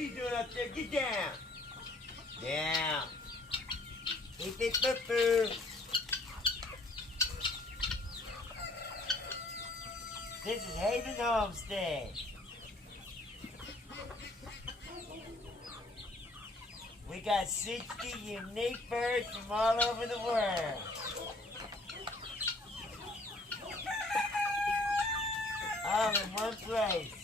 are you doing up there? Get down. Down. Beep, beep, boo, boo. This is Haven Homestead. We got 60 unique birds from all over the world. All in one place.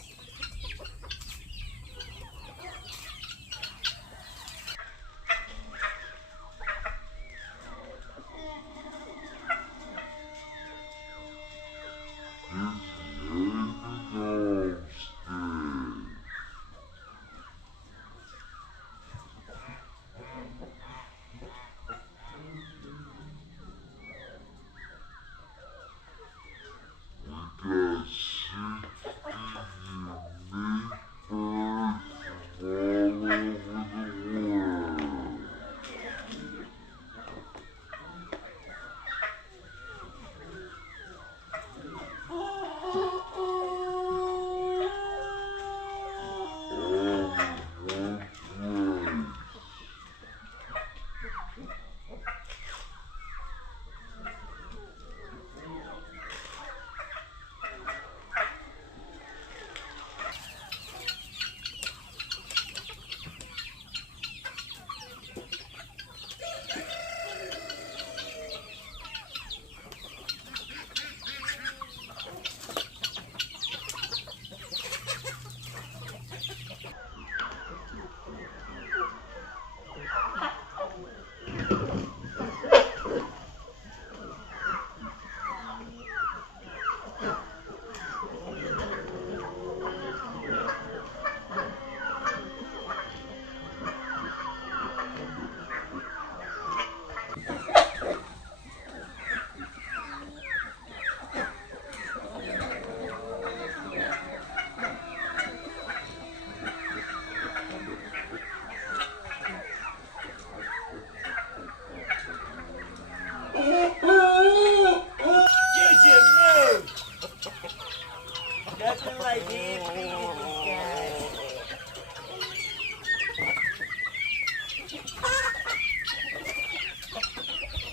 Nothing like hand feeding these guys.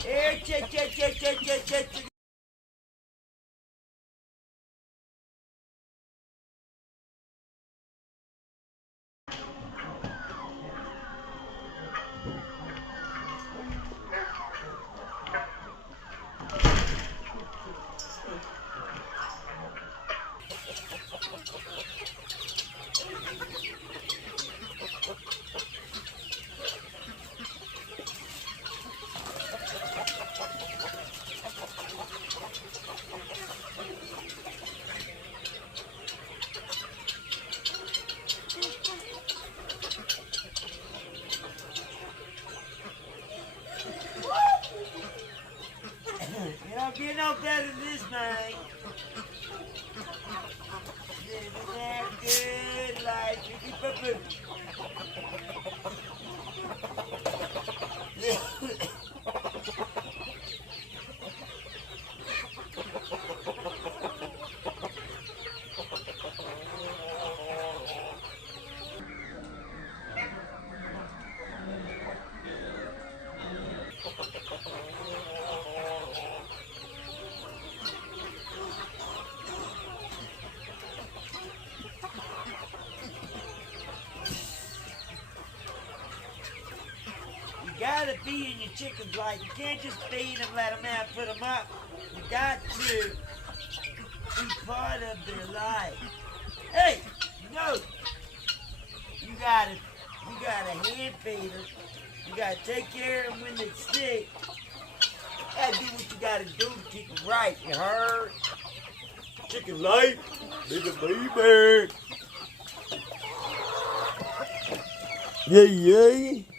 Here, check. You don't get no better than this, man. Living that good life. You gotta feed your chickens like you can't just feed them, let them out, put them up. You got to be part of their life. Hey, no, you gotta hand feed them. You gotta take care of them when they're sick. You gotta do what you gotta do to keep them right. You heard? Chicken life, little baby. Yay, yay.